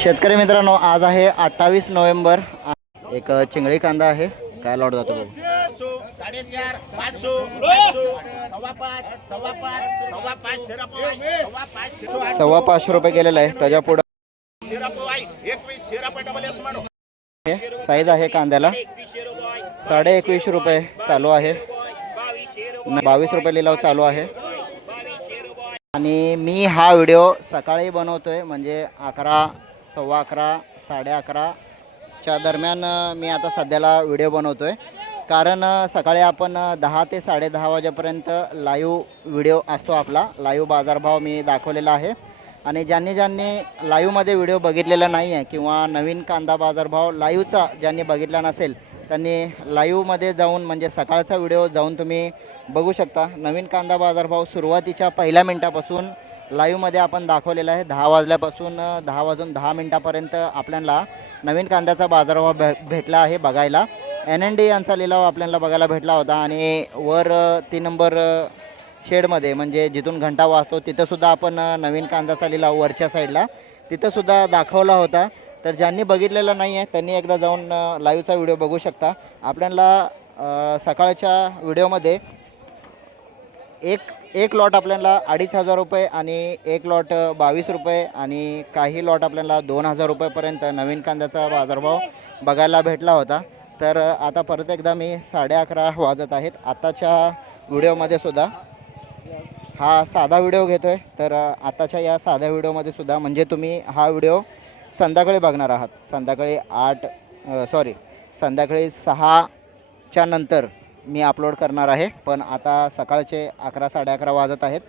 शेतकरी मित्रांनो आज आहे अठ्ठावीस नोव्हेंबर. एक चिंगळी कांदा आहे. काय लॉट जातो बघू. सव्वा पाचशे रुपये केलेला आहे त्याच्या पुढे साईज आहे कांद्याला. साडे एकवीसशे रुपये चालू आहे. न- बावीस रुपये लिलाव चालू आहे. आणि मी हा व्हिडिओ सकाळी बनवतोय म्हणजे अकरा सव्वा अकरा साडे अकराच्या दरम्यान मी आता सध्याला व्हिडिओ बनवतो आहे कारण सकाळी आपण दहा ते साडेदहा वाजेपर्यंत लाईव्ह व्हिडिओ असतो आपला. लाईव्ह बाजारभाव मी दाखवलेला आहे. आणि ज्यांनी ज्यांनी लाईव्हमध्ये व्हिडिओ बघितलेला नाही आहे किंवा नवीन कांदा बाजारभाव लाईव्हचा ज्यांनी बघितला नसेल त्यांनी लाईव्हमध्ये जाऊन म्हणजे सकाळचा व्हिडिओ जाऊन तुम्ही बघू शकता. नवीन कांदा बाजारभाव सुरुवातीच्या पहिल्या मिनटापासून लाईव्हमध्ये आपण दाखवलेलं आहे. दहा वाजल्यापासून दहा वाजून दहा मिनटापर्यंत आपल्याला नवीन कांद्याचा बाजारभाव भे भेटला आहे बघायला. एन एन डी यांचा लिलाव आपल्याला बघायला भेटला होता आणि वर तीन नंबर शेडमध्ये म्हणजे जिथून घंटा वाजतो तिथंसुद्धा आपण नवीन कांद्याचा लिलाव वरच्या साईडला तिथंसुद्धा दाखवला होता. तर ज्यांनी बघितलेलं नाही आहे त्यांनी एकदा जाऊन लाईव्हचा व्हिडिओ बघू शकता. आपल्याला सकाळच्या व्हिडिओमध्ये एक एक लॉट आपल्याला अडीच हजार रुपये आणि एक लॉट बावीस रुपये आणि काही लॉट आपल्याला दोन हजार रुपयेपर्यंत नवीन कांद्याचा बाजारभाव बघायला भेटला होता. तर आता परत एकदा मी साडे अकरा वाजत आहेत. आत्ताच्या व्हिडिओमध्ये सुद्धा हा साधा व्हिडिओ घेतो आहे तर आत्ताच्या आताच्या या साध्या व्हिडिओमध्ये सुद्धा म्हणजे तुम्ही हा व्हिडिओ संध्याकाळी बघणार आहात. संध्याकाळी आठ सॉरी संध्याकाळी सहाच्या नंतर मी अपलोड करणार आहे. पण आता सकाळचे अकरा साडे अकरा वाजत आहेत.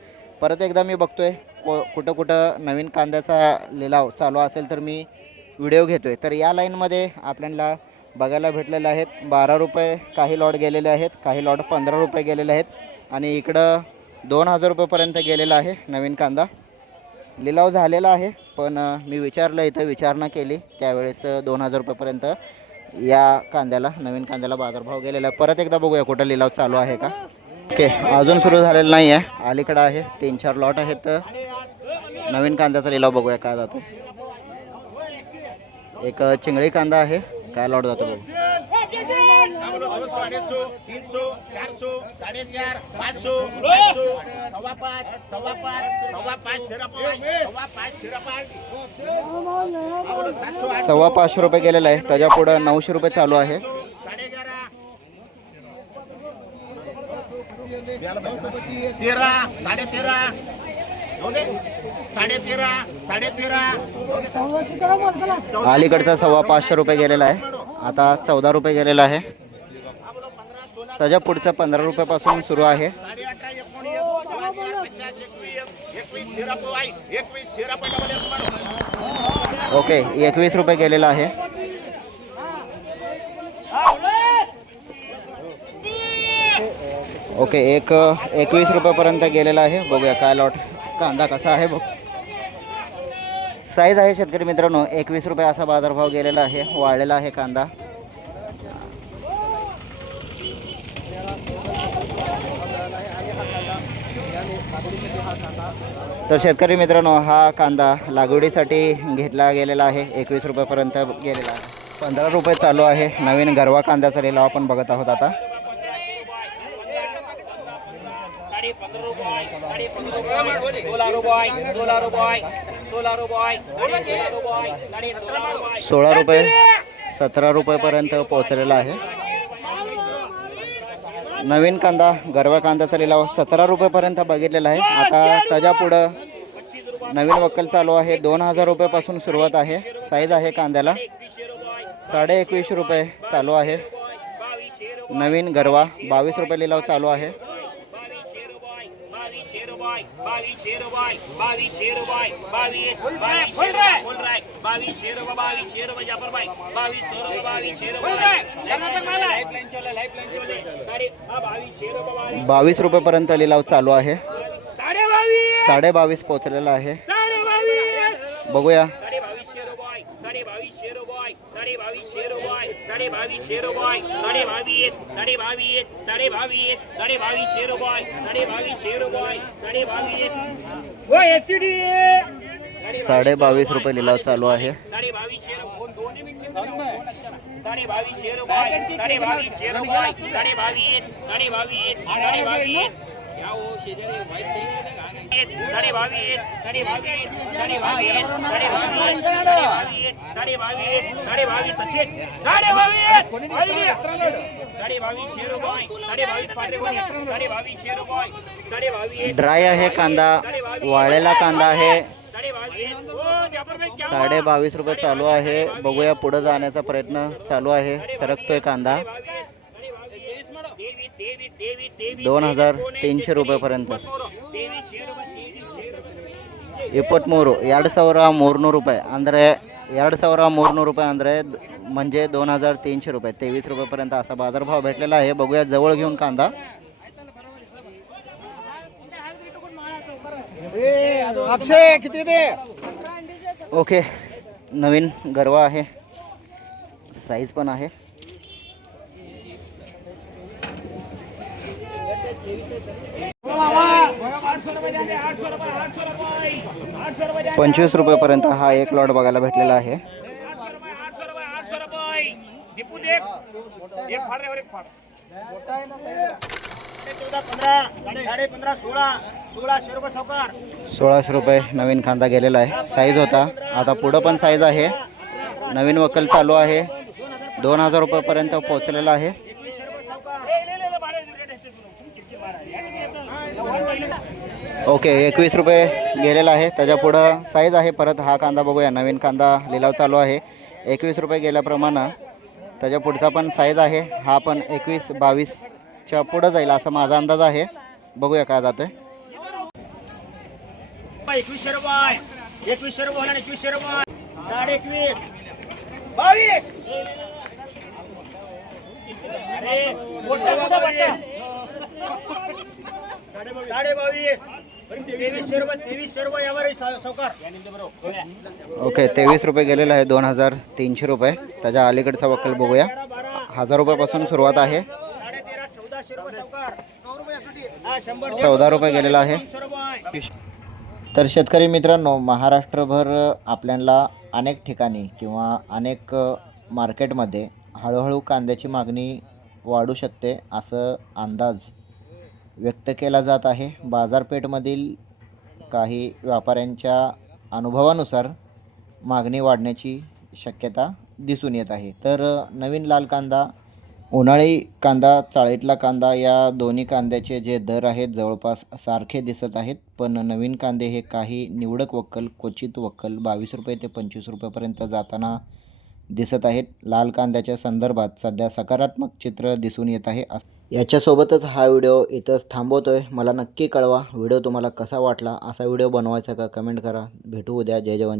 परत एकदा मी बघतो आहे को कुठं कुठं नवीन कांद्याचा लिलाव चालू असेल तर मी व्हिडिओ घेतो आहे तर या लाईनमध्ये आपल्याला बघायला भेटलेले आहेत बारा रुपये काही लॉट गेलेले आहेत काही लॉट पंधरा रुपये गेलेले आहेत आणि इकडं दोन हजार रुपयेपर्यंत गेलेला आहे नवीन कांदा. लिलाव झालेला आहे पण मी विचारलं इथं विचारणा केली त्यावेळेस दोन हजार रुपयेपर्यंत या कांद्याला नवीन कांद्याला बाजारभाव गेलेला आहे. परत एकदा बघूया कुठं लिलाव चालू आहे का. ओके अजून सुरू झालेलं नाही आहे. अलीकडं आहे तीन चार लॉट आहेत. नवीन कांद्याचा लिलाव बघूया काय जातो. एक चिंगळी कांदा आहे काय लॉट जातो बघू. साडेचार सव्वा पाच सव्वा पाच सव्वा पाच शिरापोळी सव्वा पाच शिरापाट सातशे आठ सव्वा पाचशे रुपये गेलेला आहे त्याच्या पुढं नऊशे रुपये चालू आहे. साडे अकरा तेरा साडे तेरा साडे तेरा साडे तेरा अलीकडचा सव्वा पाचशे रुपये गेलेला आहे. आता चौदा रुपये गेलेला आहे. त्याच्या पुढचं पंधरा रुपयापासून सुरू आहे. ओके एकवीस रुपये गेलेला आहे. ओके एक एकवीस रुपयापर्यंत गेलेला आहे. बघूया काय लॉट कांदा कसा आहे बघ. साईज आहे शेतकरी मित्रांनो एकवीस रुपये असा बाजारभाव गेलेला आहे वाळलेला आहे कांदा. तर शेतकरी मित्रांनो हा कांदा लागवडीसाठी घेतला गेलेला आहे एकवीस रुपयापर्यंत गेलेला आहे. पंधरा रुपये चालू आहे नवीन गरवा कांद्याचा लिलाव आपण बघत आहोत आता. पंधरा रुपये. सोळा रुपये. सतरा रुपयेपर्यंत पोहोचलेला आहे. नवीन कांदा गरवा कांद्याचा लिलाव सतरा रुपयेपर्यंत बघितलेला आहे. आता त्याच्या पुढं नवीन वक्कल चालू आहे. दोन हजार रुपयापासून सुरुवात आहे. साईज आहे कांद्याला. साडे एकवीसशे रुपये चालू आहे. नवीन गरवा बावीस रुपये लिलाव चालू आहे. रुपये बावीसशे रुपये बावीसशे रुपये बावीस बावीसशे रुपये है बावीसशे रुपये रुपये रुपये हा रुपये बावीस रुपयेपर्यंत लिलाव चालू आहे. साडे बावीस पोहोचलेला आहे. बघूया साडे बावीसशे रुपये साडे बावीसशे रुपये साडे बावीसशे साडे रुपये साडे बावीस साडे बावीस साडे बावीस साडे बावीसशे रुपये साडे बावीसशे रुपये साडे बावीस हो एसीडी साडे बावीस रुपये लिलाव चालू आहे साडे बावीसशे रुपये दोन्ही मिनिटं साडे रुपये साडे रुपये साडे बावीस साडे बावीस साडे बावीस या हो शेजारी वाईट नाही का? साडे बावीस साडे बावीस साडे बावीस साडे बावीस साडे बावीस साडे बावीस साडे बावीस सचिन साडे बावीस साडे बावीसशे रुपये साडे बावीस पांढरे कोणी? साडे बावीसशे रुपये साडे बावीस ड्राय आहे कांदा वाळलेला कांदा आहे हो साडे बावीस रुपये चालू आहे बघूया पुढं जाण्याचा प्रयत्न चालू आहे सरकतोय कांदा दोन हजार तीनशे रुपयेपर्यंत ಇಪ್ಪತ್ತ್ ಮೂರು ಎರಡು ಸಾವಿರ ಮೂರುನೂರು ರೂಪಾಯಿ ಅಂದರೆ ಎರಡು ಸಾವಿರ ಮೂರುನೂರು ರೂಪಾಯಿ ಅಂದರೆ म्हणजे दोन हजार तीनशे रुपये तेवीस रुपयेपर्यंत असा बाजारभाव भेटलेला आहे बघूया जवळ घेऊन कांदा अक्षय किती दे ओके नवीन गरवा आहे साईज पण आहे पंचवीस रुपयेपर्यंत हा एक लॉट बघायला भेटलेला आहे. सोळाशे रुपये सोळाशे रुपये नवीन कांदा गेलेला आहे. साईज होता. आता पुढं पण साईज आहे. नवीन वकल चालू आहे. दोन हजार रुपयेपर्यंत पोहोचलेला आहे. ओके एकवीस रुपये गेलेला आहे. त्याच्या पुढं साईज आहे परत. हा कांदा बघूया. नवीन कांदा लिलाव चालू आहे. एकवीस रुपये गेल्याप्रमाणे त्याच्या पुढचा पण साईज आहे. हा पण एकवीस बावीसच्या पुढं जाईल असा माझा अंदाज आहे. बघूया काय जातो एकवीसशे रुपये. एकवीसशे रुपये एकवीसशे रुपये. साडे एकवीस बावीस. साडे बावीस ओके तेवीस रुपये गेलेलं आहे दोन हजार तीनशे रुपये. त्याच्या अलीकडचा वक्कल बघूया. हजार रुपयापासून सुरुवात आहे. चौदा रुपये गेलेला आहे. तर शेतकरी मित्रांनो महाराष्ट्रभर आपल्याला अनेक ठिकाणी किंवा अनेक मार्केटमध्ये हळूहळू कांद्याची मागणी वाढू शकते असं अंदाज व्यक्त केला जात आहे. बाजारपेठमधील काही व्यापाऱ्यांच्या अनुभवानुसार मागणी वाढण्याची शक्यता दिसून येत आहे. तर नवीन लाल कांदा उन्हाळी कांदा चाळीतला कांदा या दोन्ही कांद्याचे जे दर आहेत जवळपास सारखे दिसत आहेत. पण नवीन कांदे हे काही निवडक वक्कल क्वचित वक्कल बावीस रुपये ते पंचवीस रुपयेपर्यंत जाताना दिसत आहेत. लाल कांद्याच्या संदर्भात सध्या सकारात्मक चित्र दिसून येत आहे. अस- याच्यासोबतच हा व्हिडिओ इथंच थांबवतोय. मला नक्की कळवा व्हिडिओ तुम्हाला कसा वाटला असा व्हिडिओ बनवायचा का कमेंट करा. भेटू उद्या. जय जवान जय